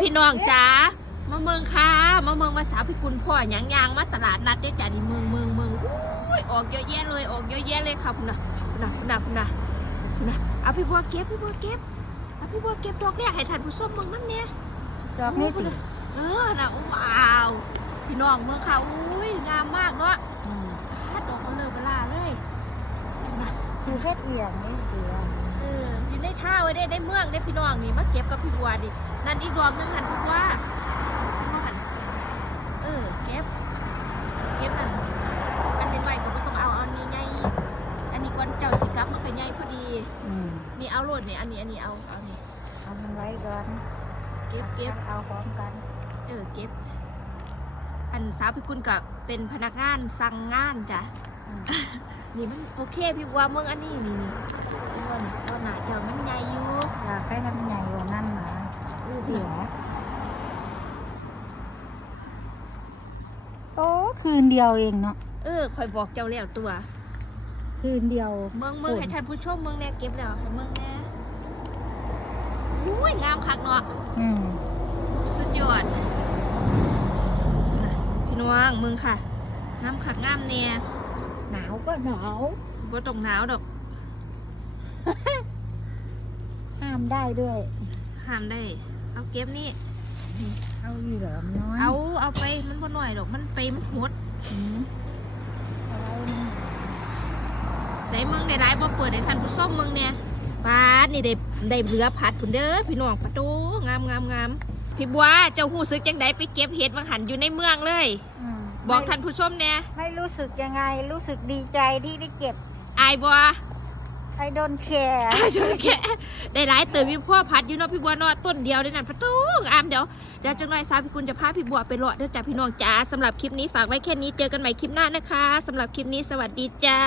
พี่น้องจ้ามาเมืองค่ะมาเมืองมาสาวพี่กุลพ่อหยังยางมาตลาดนัดได้อจ้านี่เมืองเมืองเมืองอุ้ยออกเยอะแยะเลยออกเยอะแยะเลยค่ะคุณน่ะคุณน่ะคุณน่ะคุณน่ะคุณน่ะเอาพี่บัวเก็บพี่บัวเก็บเอาพี่บัวเก็บดอกเนี่ยให้ท่านผู้ชมเมืองนั่นเนี่ยดอกนี้ติเออนะว้าวพี่น้องเมืองค่ะอุ้ยงามมากเนาะอืมพาดดอกเบลอเบลาเลยนะชื่อเฮ็ดเอียงนี่เอียงเอยู่ในท่าไว้ได้ได้เมืองได้พี่น้องนี่มาเก็บกับพี่บัวดินั่นอีกรอบนึงหันพี่บัวมาเออเก็บเก็บนั่นอันนี้ไว้ก็ไม่ต้องเอาเอาอันนี้ไงอันนี้ก่อนเจ้าสิกลับมันก็ใหญ่พอดีมนี่เอาโลดนี่อันนี้อันนี้เอาเอานี่เอามันไว้ก่อนเก็บเก็บเอาพร้อมกัน เออเก็บ อันสาวพี่กุลกับเป็นพนักงานสั่งงานจ้ะนี่มันโอเคพี่บัวเมืองอันนี้นี่นี่ตัวนี่ตัวหนาเจ้ามันใหญ่อยู่ อยากให้มันใหญ่กว่านั้นนะ เออ เดี๋ พี่ ยว โอ้คืนเดียวเองเนาะเออคอยบอกเจ้าแล้วตัว คืนเดียวเมืองเมืองให้ท่านผู้ชมเมืองเนี่ยเก็บแล้วให้เมืองเนี่ยอุ้ยงามคักเนาะอืมสุดยอดน่ะพี่น้องเมืองค่ะงามคักงามเนี่ยหนาวก็หนาวบ่ต้องหนาวดอกห้ามได้ด้วยห้ามได้ เอาเก็บนี่เอาเหลือมน้อยเอาเอาไปมัน บ่หน่อยดอกมันไปมันหดอืมอะไรมันได้เมืองได้หลายบ่เปิดให้ท่านผู้ชมเมืองเนี่ยปาดนี่ได้ได้เรือผัดพุ่นเด้อพี่น้องปะโตงามงามงามพี่บัวเจ้าหู้สึกจังไดไปเก็บเห็ดบางหันอยู่ในเมืองเลยอืมบอกไม่ท่านผู้ชมเนี่ยไม่รู้สึกยังไงรู้สึกดีใจที่ได้เก็บอายบัวไอโดนแคร์อายจนแค่ได้หลายเติมพี่พ่อพัดอยู่เนาะพี่บัวเนาะต้นเดียวได้นั่นปะโตงามเดี๋ยว เดี๋ยวจังไรสาวพี่กุลจะพาพี่บัวไปเลาะเด้อจ้าพี่น้องจ้าสำหรับคลิปนี้ฝากไว้แค่นี้เจอกันใหม่คลิปหน้านะคะสำหรับคลิปนี้สวัสดีจ้า